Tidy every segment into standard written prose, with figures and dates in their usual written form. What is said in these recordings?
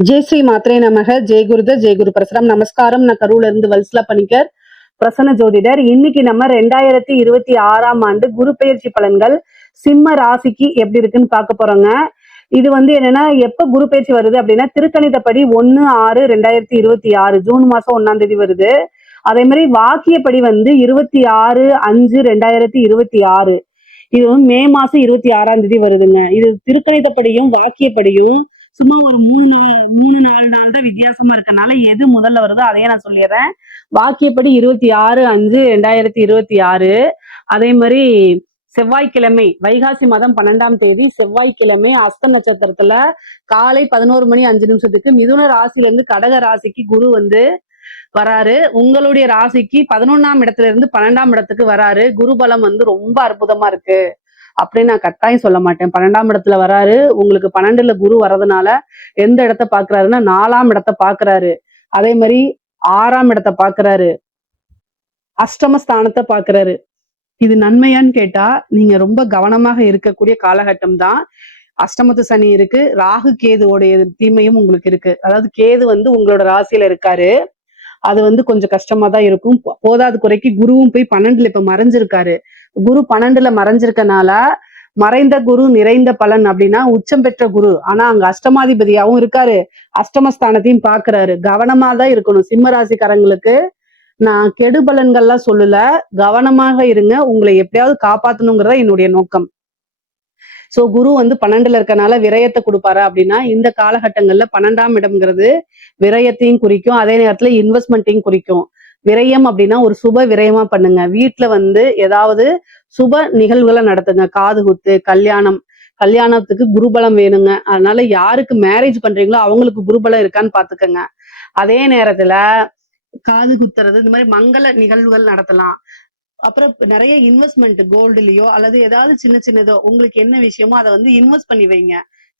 ஜெய் ஸ்ரீ மாத்ரே நமக. ஜெய் குருத ஜெய் குரு பிரசரம். நமஸ்காரம். நான் கரூர்ல இருந்து வல்சலா பணிக்கர், பிரசன்ன ஜோதிடர். இன்னைக்கு நம்ம 2026ஆம் ஆண்டு குரு பெயர்ச்சி பலன்கள் சிம்ம ராசிக்கு எப்படி இருக்குன்னு பார்க்க போறோங்க. இது என்னன்னா, எப்ப குரு பெயர்ச்சி வருது அப்படின்னா திருக்கணிதப்படி 1/6/2026 ஜூன் மாசம் 1ஆம் தேதி வருது. அதே மாதிரி வாக்கியப்படி 26/5/2026. இது மே மாசம் 26ஆம் தேதி வருதுங்க. இது திருக்கணிதப்படியும் வாக்கியப்படியும் சும்மா ஒரு 3-4 நாள் தான் வித்தியாசமா இருக்கனால எது முதல்ல வருதோ அதையே நான் சொல்லிடுறேன். வாக்கியப்படி 26/5/2026. அதே மாதிரி செவ்வாய்க்கிழமை வைகாசி மாதம் 12ஆம் தேதி செவ்வாய்க்கிழமை அஸ்த நட்சத்திரத்துல காலை 11:05 மிதுன ராசில இருந்து கடக ராசிக்கு குரு வராரு. உங்களுடைய ராசிக்கு 11ஆம் இடத்துல இருந்து 12ஆம் இடத்துக்கு வராரு. குரு பலம் ரொம்ப அற்புதமா இருக்கு அப்படின்னு நான் கட்டாயம் சொல்ல மாட்டேன். 12ஆம் இடத்துல வராரு. உங்களுக்கு 12ல குரு வர்றதுனால எந்த இடத்த பாக்குறாருன்னா 4ஆம் இடத்தை பாக்குறாரு. அதே மாதிரி 6ஆம் இடத்தை பாக்குறாரு. அஷ்டமஸ்தானத்தை பாக்குறாரு. இது நன்மையான்னு கேட்டா நீங்க ரொம்ப கவனமாக இருக்கக்கூடிய காலகட்டம் தான். அஷ்டமத்து சனி இருக்கு, ராகு கேதுவோடைய தீமையும் உங்களுக்கு இருக்கு. அதாவது கேது உங்களோட ராசியில இருக்காரு. அது கொஞ்சம் கஷ்டமா தான் இருக்கும். போதாது குறைக்கு குருவும் போய் 12ல இப்ப மறைஞ்சிருக்காரு. குரு 12ல மறைஞ்சிருக்கனால மறைந்த குரு நிறைந்த பலன் அப்படின்னா உச்சம் பெற்ற குரு. ஆனா அங்க அஷ்டமாதிபதியாவும் இருக்காரு, அஷ்டமஸ்தானத்தையும் பாக்குறாரு. கவனமா தான் இருக்கணும். சிம்ம ராசிக்காரங்களுக்கு நான் கெடு பலன்கள்லாம் சொல்லல, கவனமாக இருங்க. உங்களை எப்படியாவது காப்பாத்தணுங்கிறத என்னுடைய நோக்கம். சோ குரு 12ல இருக்கனால விரயத்தை கொடுப்பாரா அப்படின்னா இந்த காலகட்டங்கள்ல 12ஆம் இடம்ங்கிறது விரயத்தையும் குறிக்கும், அதே நேரத்துல இன்வெஸ்ட்மெண்ட்டையும் குறிக்கும். விரயம் அப்படின்னா ஒரு சுப விரயமா பண்ணுங்க. வீட்டுல ஏதாவது சுப நிகழ்வுகளை நடத்துங்க. காது குத்து, கல்யாணத்துக்கு குருபலம் வேணுங்க. அதனால யாருக்கு மேரேஜ் பண்றீங்களோ அவங்களுக்கு குருபலம் இருக்கான்னு பாத்துக்கோங்க. அதே நேரத்துல காது குத்துறது, இந்த மாதிரி மங்கள நிகழ்வுகள் நடத்தலாம். அப்புறம் நிறைய இன்வெஸ்ட்மெண்ட் கோல்டுலயோ அல்லது ஏதாவது சின்ன சின்னதோ உங்களுக்கு என்ன விஷயமோ அதை இன்வெஸ்ட் பண்ணி வைங்க.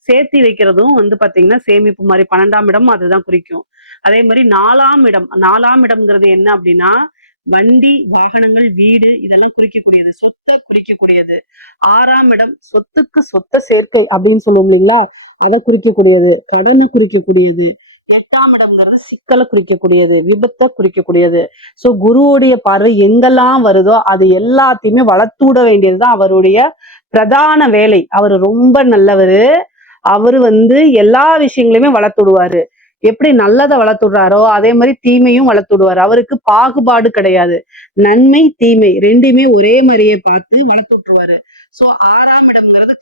சேர்த்தி வைக்கிறதும் பாத்தீங்கன்னா சேமிப்பு மாதிரி. 12ஆம் இடம் அதுதான் குறிக்கும். அதே மாதிரி 4ஆம் இடம்ங்கிறது என்ன அப்படின்னா வண்டி, வாகனங்கள், வீடு இதெல்லாம் குறிக்கக்கூடியது, சொத்தை குறிக்கக்கூடியது. 6ஆம் இடம் சொத்த சேர்க்கை அப்படின்னு சொல்லுவோம் இல்லைங்களா, அதை குறிக்கக்கூடியது, கடனை குறிக்கக்கூடியது. 8ஆம் இடம்ங்கிறது சிக்கலை குறிக்கக்கூடியது, விபத்தை குறிக்கக்கூடியது. சோ குருவுடைய பார்வை எங்கெல்லாம் வருதோ அது எல்லாத்தையுமே வளர்த்து விட வேண்டியதுதான் அவருடைய பிரதான வேலை. அவரு ரொம்ப நல்லவரு. அவரு எல்லா விஷயங்களையுமே வளர்த்து விடுவாரு. எப்படி நல்லதை வளர்த்து விடுறாரோ அதே மாதிரி தீமையும் வளர்த்து விடுவாரு. அவருக்கு பாகுபாடு கிடையாது. நன்மை தீமை ரெண்டுமே ஒரே மாதிரியே பார்த்து வளர்த்து விட்டுருவாரு. சோ 6ஆம் இடம்ங்கிறது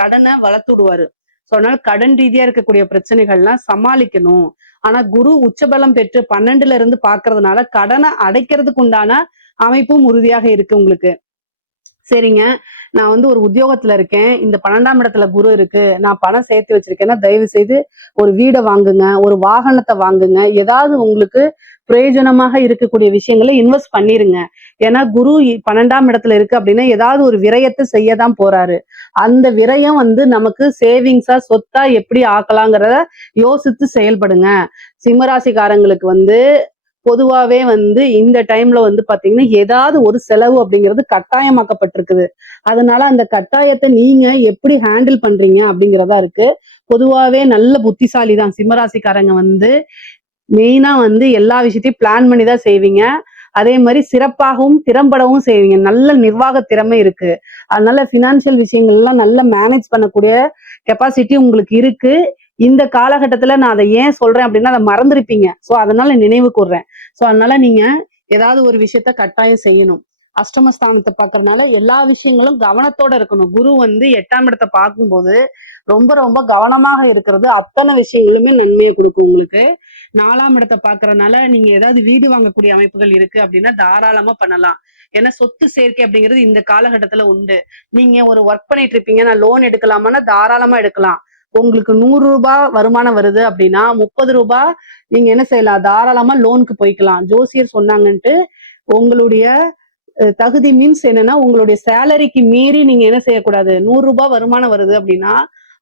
கடனை வளர்த்து விடுவாரு. சோ அதனால கடன் ரீதியா இருக்கக்கூடிய பிரச்சனைகள்லாம் சமாளிக்கணும். ஆனா குரு உச்சபலம் பெற்று 12ல இருந்து பாக்குறதுனால கடனை அடைக்கிறதுக்கு உண்டான அமைப்பும் உறுதியாக இருக்கு உங்களுக்கு. சரிங்க, நான் ஒரு உத்தியோகத்துல இருக்கேன், இந்த 12ஆம் இடத்துல குரு இருக்கு, நான் பணம் சேர்த்து வச்சிருக்கேன்னா தயவு செய்து ஒரு வீடை வாங்குங்க, ஒரு வாகனத்தை வாங்குங்க. ஏதாவது உங்களுக்கு பிரயோஜனமாக இருக்கக்கூடிய விஷயங்களை இன்வெஸ்ட் பண்ணிருங்க. ஏன்னா குரு 12ஆம் இடத்துல இருக்கு அப்படின்னா ஏதாவது ஒரு விரயத்தை செய்யதான் போறாரு. அந்த விரயம் நமக்கு சேவிங்ஸா சொத்தா எப்படி ஆக்கலாங்கிறத யோசித்து செயல்படுங்க. சிம்மராசிக்காரங்களுக்கு பொதுவாவே இந்த டைம்ல பாத்தீங்கன்னா ஏதாவது ஒரு செலவு அப்படிங்கிறது கட்டாயமாக்கப்பட்டிருக்குது. அதனால அந்த கட்டாயத்தை நீங்க எப்படி ஹேண்டில் பண்றீங்க அப்படிங்கிறதா இருக்கு. பொதுவாவே நல்ல புத்திசாலி தான் சிம்மராசிக்காரங்க. மெயினா எல்லா விஷயத்தையும் பிளான் பண்ணி தான் செய்வீங்க. அதே மாதிரி சிறப்பாகவும் திறம்படவும் செய்வீங்க. நல்ல நிர்வாக திறமை இருக்கு. அதனால பினான்சியல் விஷயங்கள் எல்லாம் நல்லா மேனேஜ் பண்ணக்கூடிய கெப்பாசிட்டி உங்களுக்கு இருக்கு. இந்த காலகட்டத்துல நான் அதை ஏன் சொல்றேன் அப்படின்னா அதை மறந்துருப்பீங்க. சோ அதனால நினைவு கூர்றேன். சோ அதனால நீங்க ஏதாவது ஒரு விஷயத்த கட்டாயம் செய்யணும். அஷ்டமஸ்தானத்தை பாக்குறதுனால எல்லா விஷயங்களும் கவனத்தோட இருக்கணும். குரு 8ஆம் இடத்தை பார்க்கும்போது ரொம்ப ரொம்ப கவனமாக இருக்கிறது அத்தனை விஷயங்களுமே நன்மையை கொடுக்கும் உங்களுக்கு. 4ஆம் இடத்தை பாக்குறதுனால நீங்க ஏதாவது வீடு வாங்கக்கூடிய அமைப்புகள் இருக்கு அப்படின்னா தாராளமா பண்ணலாம். ஏன்னா சொத்து சேர்க்கை அப்படிங்கிறது இந்த காலகட்டத்துல உண்டு. நீங்க ஒரு ஒர்க் பண்ணிட்டு இருப்பீங்க, நான் லோன் எடுக்கலாமான்னா தாராளமா எடுக்கலாம். உங்களுக்கு 100 ரூபாய் வருமானம் வருது அப்படின்னா 30 ரூபாய் நீங்க என்ன செய்யலாம், தாராளமா லோனுக்கு போய்க்கலாம். ஜோசியர் சொன்னாங்கன்ட்டு உங்களுடைய தகுதி மீன்ஸ் என்னன்னா உங்களுடைய சேலரிக்கு மீறி நீங்க என்ன செய்யக்கூடாது. 100 ரூபாய் வருமானம் வருது அப்படின்னா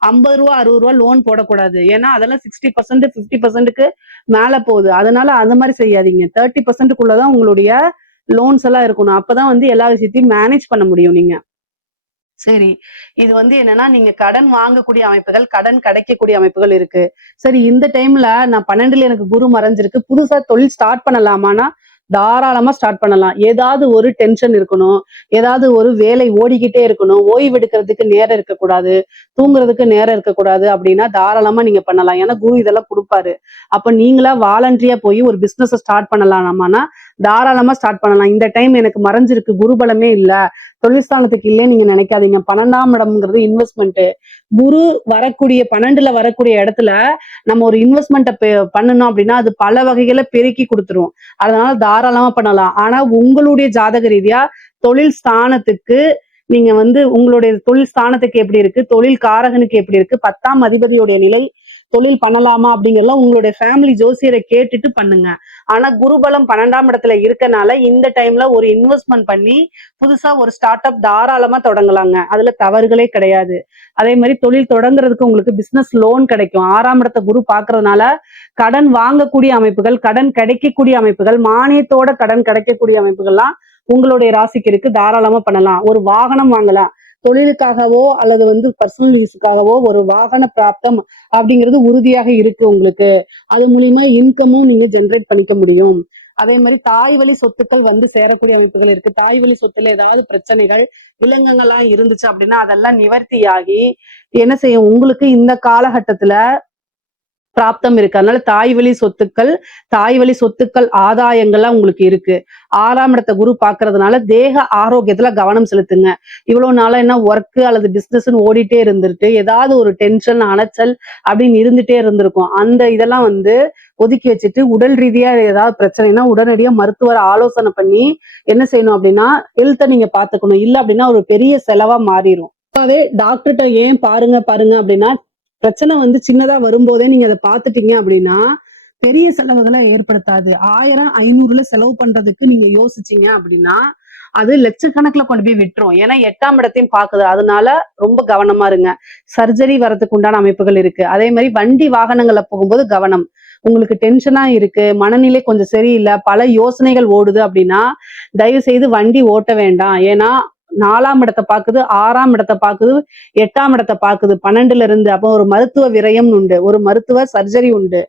50 ரூபா 60 ரூபா லோன் போடக்கூடாது. ஏன்னா அதெல்லாம் 60% 50%க்கு மேல போகுது. அதனால அந்த மாதிரி செய்யாதீங்க. 30%க்குள்ளதான் உங்களுடைய லோன்ஸ் எல்லாம் இருக்கணும். அப்பதான் எல்லா விஷயத்தையும் மேனேஜ் பண்ண முடியும் நீங்க. சரி. இது வந்து என்னன்னா, நீங்க கடன் வாங்கக்கூடிய அமைப்புகள், கடன் கிடைக்கக்கூடிய அமைப்புகள் இருக்கு. சரி, இந்த டைம்ல நான் 12ல எனக்கு குரு மறைஞ்சிருக்கு. புதுசா தொழில் ஸ்டார்ட் பண்ணலாமான்னா, தாராளமா ஸ்டார்ட் பண்ணலாம். ஏதாவது ஒரு டென்ஷன் இருக்கணும். ஏதாவது ஒரு வேலை ஓடிக்கிட்டே இருக்கணும். ஓய்வு எடுக்கிறதுக்கு நேரம் இருக்கக்கூடாது. தூங்குறதுக்கு நேரம் இருக்கக்கூடாது அப்படின்னா, தாராளமா நீங்க பண்ணலாம். ஏன்னா குரு இதெல்லாம் குடுப்பாரு. அப்ப நீங்களா வாலண்டரியா போய் ஒரு பிசினஸ ஸ்டார்ட் பண்ணலாமான்னா, தாராளமா ஸ்டார்ட் பண்ணலாம். இந்த டைம் எனக்கு மறைஞ்சிருக்கு. குரு பலமே இல்ல. தொழில் ஸ்தானத்துக்கு இல்லைன்னு நீங்க நினைக்காதீங்க. 12ஆம் இடம்ங்கிறது இன்வெஸ்ட்மெண்ட். குரு வரக்கூடிய 12ல வரக்கூடிய இடத்துல நம்ம ஒரு இன்வெஸ்ட்மெண்ட்ட பண்ணணும் அப்படின்னா, அது பல வகைகள பெருக்கி குடுத்துரும். அதனால தாராளமா பண்ணலாம். ஆனா உங்களுடைய ஜாதக ரீதியா தொழில் ஸ்தானத்துக்கு நீங்க வந்து உங்களுடைய தொழில் ஸ்தானத்துக்கு எப்படி இருக்கு? தொழில் காரகனுக்கு எப்படி இருக்கு? 10ஆம் அதிபதியுடைய நிலை தொழில் பண்ணலாமா அப்படிங்கறதெல்லாம் உங்களுடைய ஃபேமிலி ஜோசியரை கேட்டுட்டு பண்ணுங்க. ஆனா குருபலம் 12ஆம் இடத்துல இருக்கனால இந்த டைம்ல ஒரு இன்வெஸ்ட்மெண்ட் பண்ணி புதுசா ஒரு ஸ்டார்ட் அப் தாராளமா தொடங்கலாங்க. அதுல தவறுகளே கிடையாது. அதே மாதிரி தொழில் தொடங்குறதுக்கு உங்களுக்கு பிசினஸ் லோன் கிடைக்கும். 6ஆம் இடத்தை குரு பாக்குறதுனால கடன் வாங்கக்கூடிய அமைப்புகள், கடன் கிடைக்கக்கூடிய அமைப்புகள், மானியத்தோட கடன் கிடைக்கக்கூடிய அமைப்புகள்லாம் உங்களுடைய ராசிக்கு இருக்கு. தாராளமா பண்ணலாம். ஒரு வாகனம் வாங்கலாம். தொழிலுக்காகவோ அல்லது வந்து பர்சனல் யூஸுக்காகவோ ஒரு வாகன பிராப்தம் அப்படிங்கிறது உறுதியாக இருக்கு உங்களுக்கு. அது மூலியமா இன்கமும் நீங்க ஜெனரேட் பண்ணிக்க முடியும். அதே மாதிரி தாய் வழி சொத்துக்கள் வந்து சேரக்கூடிய அமைப்புகள் இருக்கு. தாய் வழி சொத்துல ஏதாவது பிரச்சனைகள், வில்லங்கங்கள்லாம் இருந்துச்சு அப்படின்னா அதெல்லாம் நிவர்த்தியாகி என்ன செய்யும், உங்களுக்கு இந்த காலகட்டத்துல பிராப்தம் இருக்கு. அதனால தாய் வழி சொத்துக்கள் ஆதாயங்கள்லாம் உங்களுக்கு இருக்கு. 6ஆம் இடத்தை குரு பாக்குறதுனால தேக ஆரோக்கியத்துல கவனம் செலுத்துங்க. இவ்வளவு நாளா என்ன ஒர்க் அல்லது பிசினஸ்ன்னு ஓடிட்டே இருந்துட்டு ஏதாவது ஒரு டென்ஷன், அலைச்சல் அப்படின்னு இருந்துட்டே இருந்திருக்கும். அந்த இதெல்லாம் வந்து ஒதுக்கி வச்சுட்டு உடல் ரீதியா ஏதாவது பிரச்சனைனா உடனடியா மருத்துவரை ஆலோசனை பண்ணி என்ன செய்யணும் அப்படின்னா ஹெல்த்தை நீங்க பாத்துக்கணும். இல்ல அப்படின்னா ஒரு பெரிய செலவா மாறிடும். டாக்டர்கிட்ட ஏன் பாருங்க பாருங்க அப்படின்னா, பிரச்சனை வந்து சின்னதா வரும்போதே நீங்க அதை பார்த்துட்டீங்க அப்படின்னா பெரிய செலவுகளை ஏற்படுத்தாது. 1000 500ல செலவு பண்றதுக்கு நீங்க யோசிச்சீங்க அப்படின்னா அது லட்சக்கணக்குல கொண்டு போய் விட்டுரும். ஏன்னா 8ஆம் இடத்தையும் பாக்குது. அதனால ரொம்ப கவனமா இருங்க. சர்ஜரி வரதுக்கு உண்டான அமைப்புகள் இருக்கு. அதே மாதிரி வண்டி வாகனங்கள்ல போகும்போது கவனம். உங்களுக்கு டென்ஷனா இருக்கு, மனநிலை கொஞ்சம் சரியில்லை, பல யோசனைகள் ஓடுது அப்படின்னா தயவு செய்து வண்டி ஓட்ட வேண்டாம். ஏன்னா 4ஆம் இடத்தை பாக்குது, 6ஆம் இடத்தை பாக்குது, 8ஆம் இடத்தை பாக்குது 12ல இருந்து. அப்போ ஒரு மருத்துவ விரயம் உண்டு, ஒரு மருத்துவ சர்ஜரி உண்டு.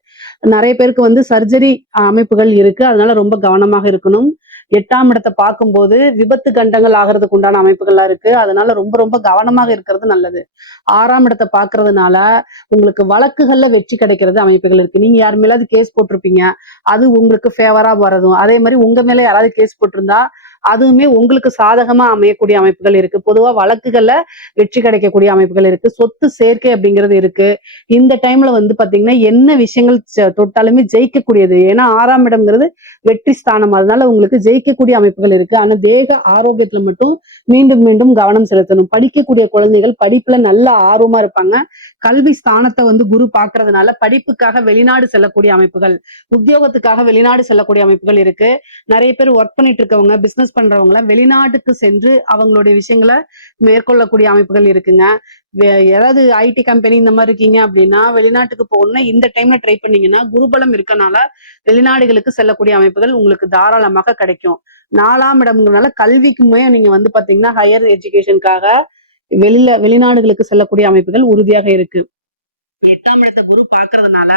நிறைய பேருக்கு வந்து சர்ஜரி அமைப்புகள் இருக்கு. அதனால ரொம்ப கவனமாக இருக்கணும். 8ஆம் இடத்தை பார்க்கும்போது விபத்து கண்டங்கள் ஆகிறதுக்கு உண்டான அமைப்புகள்லாம் இருக்கு. அதனால ரொம்ப ரொம்ப கவனமாக இருக்கிறது நல்லது. 6ஆம் இடத்தை பார்க்கறதுனால உங்களுக்கு வழக்குகள்ல வெற்றி கிடைக்கிறது அமைப்புகள் இருக்கு. நீங்க யார் மேலாவது கேஸ் போட்டிருப்பீங்க, அது உங்களுக்கு ஃபேவரா வரதும். அதே மாதிரி உங்க மேல யாராவது கேஸ் போட்டிருந்தா அதுவுமே உங்களுக்கு சாதகமா அமையக்கூடிய அமைப்புகள் இருக்கு. பொதுவா வழக்குகள்ல வெற்றி கிடைக்கக்கூடிய அமைப்புகள் இருக்கு. சொத்து சேர்க்கை அப்படிங்கிறது இருக்கு. இந்த டைம்ல வந்து பாத்தீங்கன்னா என்ன விஷயங்கள் தொட்டாலுமே ஜெயிக்கக்கூடியது. ஏன்னா 6ஆம் இடம்ங்கிறது வெற்றி ஸ்தானம். அதனால உங்களுக்கு ஜெயிக்கக்கூடிய அமைப்புகள் இருக்கு. ஆனா தேக ஆரோக்கியத்துல மட்டும் மீண்டும் மீண்டும் கவனம் செலுத்தணும். படிக்கக்கூடிய குழந்தைகள் படிப்புல நல்ல ஆர்வமா இருப்பாங்க. கல்வி ஸ்தானத்தை வந்து குரு பாக்குறதுனால படிப்புக்காக வெளிநாடு செல்லக்கூடிய அமைப்புகள், உத்தியோகத்துக்காக வெளிநாடு செல்லக்கூடிய அமைப்புகள் இருக்கு. நிறைய பேர் ஒர்க் பண்ணிட்டு இருக்கவங்க, பிசினஸ் பண்றவங்க வெளிநாட்டுக்கு சென்று அவங்களுடைய விஷயங்களை மேற்கொள்ளக்கூடிய அமைப்புகள் இருக்குங்க. ஏதாவது ஐடி கம்பெனி இந்த மாதிரி இருக்கீங்க அப்படின்னா வெளிநாட்டுக்கு போகணும்னா இந்த டைம்ல ட்ரை பண்ணீங்கன்னா குருபலம் இருக்கனால வெளிநாடுகளுக்கு செல்லக்கூடிய அமைப்புகள் உங்களுக்கு தாராளமாக கிடைக்கும். 4ஆம் இடம்னால கல்விக்குமே நீங்க வந்து பாத்தீங்கன்னா ஹையர் எஜுகேஷனுக்காக வெளிநாடுகளுக்கு செல்லக்கூடிய அமைப்புகள் உறுதியாக இருக்கு. 8ஆம் இடத்தை குரு பாக்குறதுனால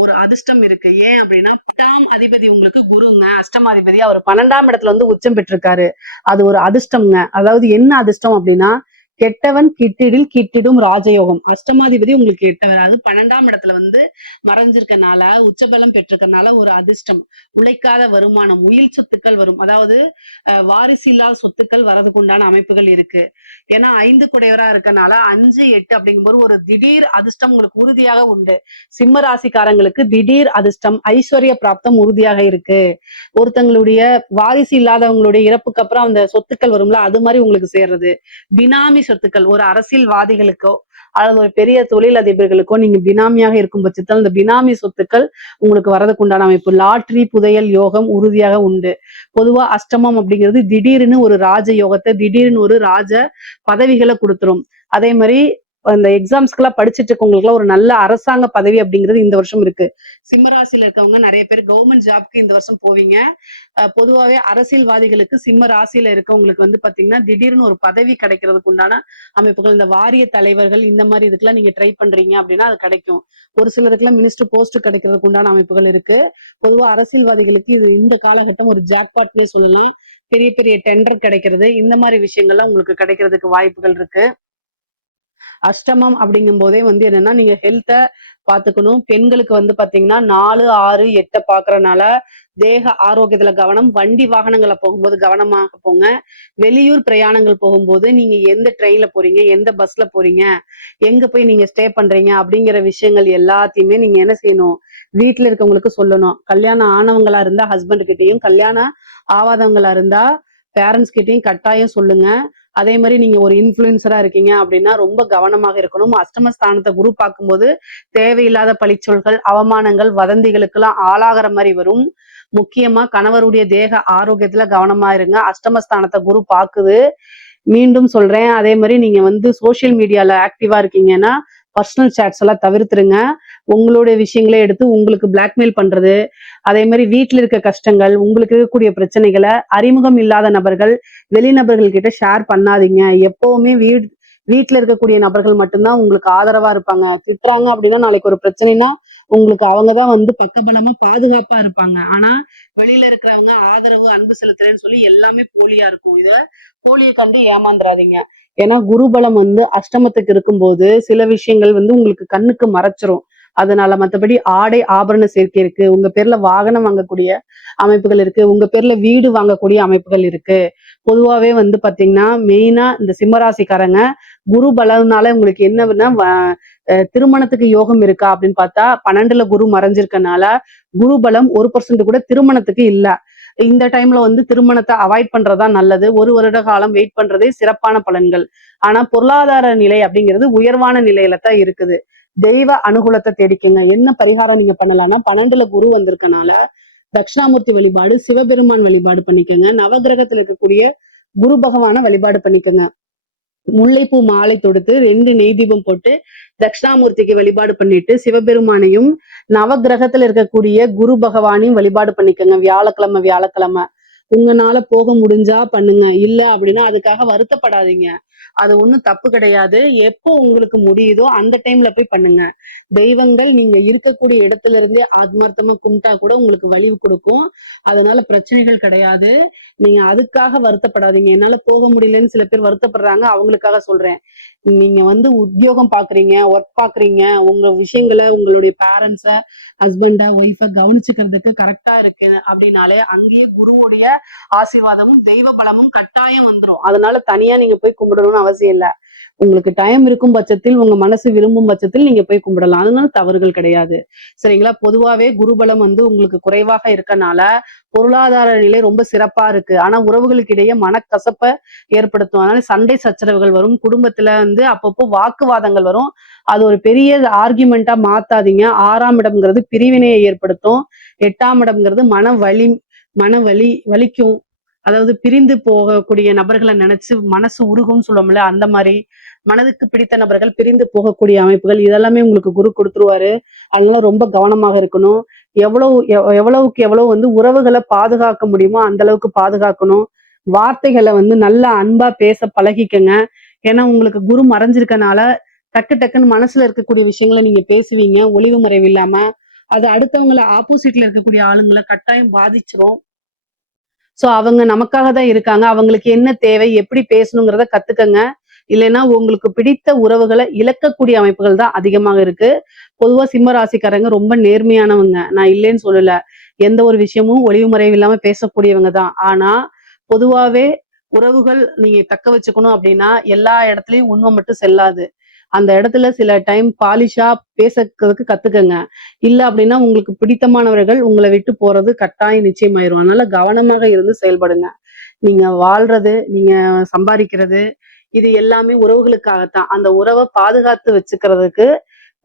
ஒரு அதிர்ஷ்டம் இருக்கு. ஏன் அப்படின்னா 8ஆம் அதிபதி உங்களுக்கு குருங்க, அஷ்டமாதிபதி அவர் 12ஆம் இடத்துல வந்து உச்சம் பெற்றிருக்காரு. அது ஒரு அதிர்ஷ்டம்ங்க. அதாவது என்ன அதிர்ஷ்டம் அப்படின்னா கெட்டவன் கிட்டிடில் கிட்டிடும் ராஜயோகம். அஷ்டமாதிபதி உங்களுக்கு கெட்டவர், அது 12ஆம் இடத்துல வந்து மறைஞ்சிருக்கனால உச்சபலம் பெற்றிருக்கனால ஒரு அதிர்ஷ்டம். உழைக்காத வருமானம், உயில் சொத்துக்கள் வரும். அதாவது வாரிசு இல்லாத சொத்துக்கள் வரதுக்கு உண்டான அமைப்புகள் இருக்கு. ஏன்னா 5 குடையவரா இருக்கனால 5, 8 அப்படிங்கும்போது ஒரு திடீர் அதிர்ஷ்டம் உங்களுக்கு உறுதியாக உண்டு. சிம்ம ராசிக்காரங்களுக்கு திடீர் அதிர்ஷ்டம், ஐஸ்வர்ய பிராப்தம் உறுதியாக இருக்கு. ஒருத்தங்களுடைய வாரிசு இல்லாதவங்களுடைய இறப்புக்கு அப்புறம் அந்த சொத்துக்கள் வரும்ல, அது மாதிரி உங்களுக்கு சேர்றது. பினாமி சொத்துக்கள் ஒரு அரசியல்வாதிகளுக்கோ அல்லது ஒரு பெரிய தொழில் அதிபர்களுக்கோ நீங்க பினாமியாக இருக்கும் பட்சத்தில் அந்த பினாமி சொத்துக்கள் உங்களுக்கு வரதுக்கு உண்டான அமைப்பு. லாட்ரி, புதையல் யோகம் உறுதியாக உண்டு. பொதுவா அஷ்டமம் அப்படிங்கிறது திடீர்னு ஒரு ராஜ யோகத்தை, திடீர்னு ஒரு ராஜ பதவிகளை கொடுத்துரும். அதே மாதிரி அந்த எக்ஸாம்ஸ்க்கெல்லாம் படிச்சுட்டு இருக்கவங்களுக்குலாம் ஒரு நல்ல அரசாங்க பதவி அப்படிங்கிறது இந்த வருஷம் இருக்கு. சிம்ம ராசியில இருக்கவங்க நிறைய பேர் கவர்மெண்ட் ஜாப்க்கு இந்த வருஷம் போவீங்க. பொதுவாவே அரசியல்வாதிகளுக்கு சிம்ம ராசியில இருக்கவங்களுக்கு வந்து பாத்தீங்கன்னா திடீர்னு ஒரு பதவி கிடைக்கிறதுக்கு உண்டான அமைப்புகள், இந்த வாரிய தலைவர்கள் இந்த மாதிரி இதுக்கெல்லாம் நீங்க ட்ரை பண்றீங்க அப்படின்னா அது கிடைக்கும். ஒரு சிலருக்குலாம் மினிஸ்டர் போஸ்ட் கிடைக்கிறதுக்கு உண்டான அமைப்புகள் இருக்கு. பொதுவா அரசியல்வாதிகளுக்கு இது இந்த காலகட்டம் ஒரு ஜாக்பாட்னே சொல்லலாம். பெரிய பெரிய டெண்டர் கிடைக்கிறது, இந்த மாதிரி விஷயங்கள்லாம் உங்களுக்கு கிடைக்கிறதுக்கு வாய்ப்புகள் இருக்கு. அஷ்டமம் அப்படிங்கும் போதே வந்து என்னன்னா நீங்க ஹெல்த்த பாத்துக்கணும். பெண்களுக்கு வந்து பாத்தீங்கன்னா 4, 6, 8 பாக்குறதுனால தேக ஆரோக்கியத்துல கவனம். வண்டி வாகனங்களை போகும்போது கவனமாக போங்க. வெளியூர் பிரயாணங்கள் போகும்போது நீங்க எந்த ட்ரெயின்ல போறீங்க, எந்த பஸ்ல போறீங்க, எங்க போய் நீங்க ஸ்டே பண்றீங்க அப்படிங்கிற விஷயங்கள் எல்லாத்தையுமே நீங்க என்ன செய்யணும், வீட்டுல இருக்கவங்களுக்கு சொல்லணும். கல்யாணம் ஆனவங்களா இருந்தா ஹஸ்பண்ட் கிட்டயும், கல்யாணம் ஆவாதவங்களா இருந்தா பேரண்ட்ஸ் கிட்டயும் கட்டாயம் சொல்லுங்க. அதே மாதிரி நீங்க ஒரு இன்ஃபுளுசரா இருக்கீங்க அப்படின்னா ரொம்ப கவனமாக இருக்கணும். அஷ்டமஸ்தானத்தை குரு பார்க்கும்போது தேவையில்லாத பழிச்சொல்கள், அவமானங்கள், வதந்திகளுக்கெல்லாம் ஆளாகிற மாதிரி வரும். முக்கியமா கணவருடைய தேக ஆரோக்கியத்துல கவனமா இருங்க. அஷ்டமஸ்தானத்தை குரு பாக்குது. மீண்டும் சொல்றேன், அதே மாதிரி நீங்க வந்து சோசியல் மீடியால ஆக்டிவா இருக்கீங்கன்னா பர்சனல் சாட்ஸ் எல்லாம் தவிர்த்துருங்க. உங்களுடைய விஷயங்களே எடுத்து உங்களுக்கு பிளாக்மெயில் பண்றது, அதே மாதிரி வீட்டுல இருக்க கஷ்டங்கள், உங்களுக்கு இருக்கக்கூடிய பிரச்சனைகளை அறிமுகம் இல்லாத நபர்கள், வெளிநபர்கள் கிட்ட ஷேர் பண்ணாதீங்க. எப்பவுமே வீட்டுல இருக்கக்கூடிய நபர்கள் மட்டும்தான் உங்களுக்கு ஆதரவா இருப்பாங்க. திட்டுறாங்க அப்படின்னா நாளைக்கு ஒரு பிரச்சனைனா உங்களுக்கு அவங்கதான் வந்து பக்கபலமா பாதுகாப்பா இருப்பாங்க. ஆனா வெளியில இருக்கிறவங்க ஆதரவு அன்பு செலுத்துறேன்னு சொல்லி எல்லாமே போலியா இருக்கும். இத போலியை கண்டு ஏமாந்துடாதீங்க. ஏன்னா குருபலம் வந்து அஷ்டமத்துக்கு இருக்கும்போது சில விஷயங்கள் வந்து உங்களுக்கு கண்ணுக்கு மறைச்சிரும். அதனால மத்தபடி ஆடை ஆபரண சேர்க்கை இருக்கு, உங்க பேர்ல வாகனம் வாங்கக்கூடிய அமைப்புகள் இருக்கு, உங்க பேர்ல வீடு வாங்கக்கூடிய அமைப்புகள் இருக்கு. பொதுவாவே வந்து பாத்தீங்கன்னா மெயினா இந்த சிம்மராசிக்காரங்க குரு பலனால உங்களுக்கு என்னன்னா திருமணத்துக்கு யோகம் இருக்கா அப்படின்னு பார்த்தா 12ல குரு மறைஞ்சிருக்கனால குரு பலம் 1% கூட திருமணத்துக்கு இல்ல. இந்த டைம்ல வந்து திருமணத்தை அவாய்ட் பண்றதா நல்லது. 1 வருட காலம் வெயிட் பண்றதே சிறப்பான பலன்கள். ஆனா பொருளாதார நிலை அப்படிங்கிறது உயர்வான நிலையில தான் இருக்குது. தெய்வ அனுகூலத்தை தேடிக்குங்க. என்ன பரிகாரம் நீங்க பண்ணலாம்னா 12ல குரு வந்திருக்கனால தட்சிணாமூர்த்தி வழிபாடு, சிவபெருமான் வழிபாடு பண்ணிக்கோங்க. நவகிரகத்துல இருக்கக்கூடிய குரு பகவான வழிபாடு பண்ணிக்கோங்க. முல்லைப்பூ மாலை தொடுத்து 2 நெய் தீபம் போட்டு தட்சிணாமூர்த்திக்கு வழிபாடு பண்ணிட்டு சிவபெருமானையும் நவகிரகத்துல இருக்கக்கூடிய குரு பகவானையும் வழிபாடு பண்ணிக்கோங்க. வியாழக்கிழமை வியாழக்கிழமை உங்களால போக முடிஞ்சா பண்ணுங்க. இல்ல அப்படின்னா அதுக்காக வருத்தப்படாதீங்க. அது ஒண்ணும் தப்பு கிடையாது. எப்போ உங்களுக்கு முடியுதோ அந்த டைம்ல போய் பண்ணுங்க. தெய்வங்கள் நீங்க இருக்கக்கூடிய இடத்துல இருந்தே ஆத்மார்த்தமா கும்பிட்டா கூட உங்களுக்கு வலிவு கொடுக்கும். அதனால பிரச்சனைகள் கிடையாது. நீங்க அதுக்காக வருத்தப்படாதீங்க. என்னால போக முடியலன்னு சில பேர் வருத்தப்படுறாங்க, அவங்களுக்காக சொல்றேன். நீங்க வந்து உத்தியோகம் பாக்குறீங்க, ஒர்க் பாக்குறீங்க, உங்க விஷயங்களை உங்களுடைய பேரண்ட்ஸ, ஹஸ்பண்ட, ஒய்ஃப கவனிச்சுக்கிறதுக்கு கரெக்டா இருக்கு அப்படின்னாலே அங்கேயே குருவுடைய ஆசீர்வாதமும் தெய்வ பலமும் கட்டாயம் வந்துடும். அதனால தனியா நீங்க போய் கும்பிடணும்னு அவசியம் இல்ல. உங்களுக்கு டைம் இருக்கும் பட்சத்தில், உங்க மனசு விரும்பும் பட்சத்தில் நீங்க போய் கும்பிடலாம். அதனால தவறுகள் கிடையாது. சரிங்களா? பொதுவாவே குருபலம் வந்து உங்களுக்கு குறைவாக இருக்கனால பொருளாதார நிலை ரொம்ப சிறப்பா இருக்கு. ஆனா உறவுகளுக்கு இடையே மனக்கசப்ப ஏற்படுத்தும். அதனால சண்டை சச்சரவுகள் வரும். குடும்பத்துல வந்து அப்பப்போ வாக்குவாதங்கள் வரும். அது ஒரு பெரிய ஆர்கியூமெண்டா மாத்தாதீங்க. 6ஆம் இடம்ங்கிறது பிரிவினையை ஏற்படுத்தும். 8ஆம் இடம்ங்கிறது மனவலி வலிக்கும். அதாவது பிரிந்து போகக்கூடிய நபர்களை நினைச்சு மனசு உருகும்னு சொல்லுவோம்ல, அந்த மாதிரி மனதுக்கு பிடித்த நபர்கள் பிரிந்து போகக்கூடிய அமைப்புகள் இதெல்லாமே உங்களுக்கு குரு கொடுத்துருவாரு. அதனால ரொம்ப கவனமாக இருக்கணும். எவ்வளவுக்கு எவ்வளவு வந்து உறவுகளை பாதுகாக்க முடியுமோ அந்த அளவுக்கு பாதுகாக்கணும். வார்த்தைகளை வந்து நல்லா அன்பா பேச பழகிக்கங்க. ஏன்னா உங்களுக்கு குரு மறைஞ்சிருக்கனால டக்கு டக்குன்னு மனசுல இருக்கக்கூடிய விஷயங்களை நீங்க பேசுவீங்க, ஒளிவு மறைவு இல்லாம. அது அடுத்தவங்களை ஆப்போசிட்ல இருக்கக்கூடிய ஆளுங்களை கட்டாயம் பாதிச்சிரும். சோ அவங்க நமக்காக தான் இருக்காங்க. அவங்களுக்கு என்ன தேவை, எப்படி பேசணுங்கிறத கத்துக்கங்க. இல்லைன்னா உங்களுக்கு பிடித்த உறவுகளை இழக்கக்கூடிய அமைப்புகள் தான் அதிகமாக இருக்கு. பொதுவா சிம்ம ராசிக்காரங்க ரொம்ப நேர்மையானவங்க. நான் இல்லைன்னு சொல்லல. எந்த ஒரு விஷயமும் ஒளிவு மறைவு இல்லாம பேசக்கூடியவங்க தான். ஆனா பொதுவாவே உறவுகள் நீங்க தக்க வச்சுக்கணும் அப்படின்னா எல்லா இடத்துலயும் உண்மை மட்டும் செல்லாது. அந்த இடத்துல சில டைம் பாலிஷா பேசறதுக்கு கத்துக்கங்க. இல்ல அப்படின்னா உங்களுக்கு பிடித்தமானவர்கள் உங்களை விட்டு போறது கட்டாயம் நிச்சயமாயிரும். அதனால கவனமாக இருந்து செயல்படுங்க. நீங்க வாழ்றது, நீங்க சம்பாதிக்கிறது, இது எல்லாமே உறவுகளுக்காகத்தான். அந்த உறவை பாதுகாத்து வச்சுக்கிறதுக்கு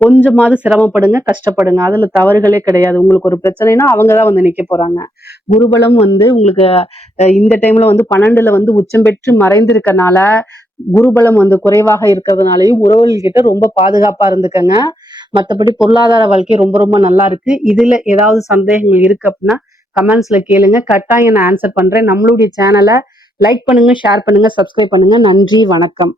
கொஞ்சமாவது சிரமப்படுங்க, கஷ்டப்படுங்க. அதுல தவறுகளே கிடையாது. உங்களுக்கு ஒரு பிரச்சனைனா அவங்கதான் வந்து நிக்க போறாங்க. குருபலம் வந்து உங்களுக்கு இந்த டைம்ல வந்து 12ல வந்து உச்சம் பெற்று மறைந்திருக்கனால குருபலம் வந்து குறைவாக இருக்கிறதுனாலையும் உறவுகள் கிட்ட ரொம்ப பாதுகாப்பா இருந்துக்கங்க. மற்றபடி பொருளாதார வாழ்க்கை ரொம்ப ரொம்ப நல்லா இருக்கு. இதுல ஏதாவது சந்தேகங்கள் இருக்கு அப்படின்னா கமெண்ட்ஸ்ல கேளுங்க. கட்டாயம் நான் ஆன்சர் பண்றேன். நம்மளுடைய சேனலை லைக் பண்ணுங்க, ஷேர் பண்ணுங்க, சப்ஸ்கிரைப் பண்ணுங்க. நன்றி, வணக்கம்.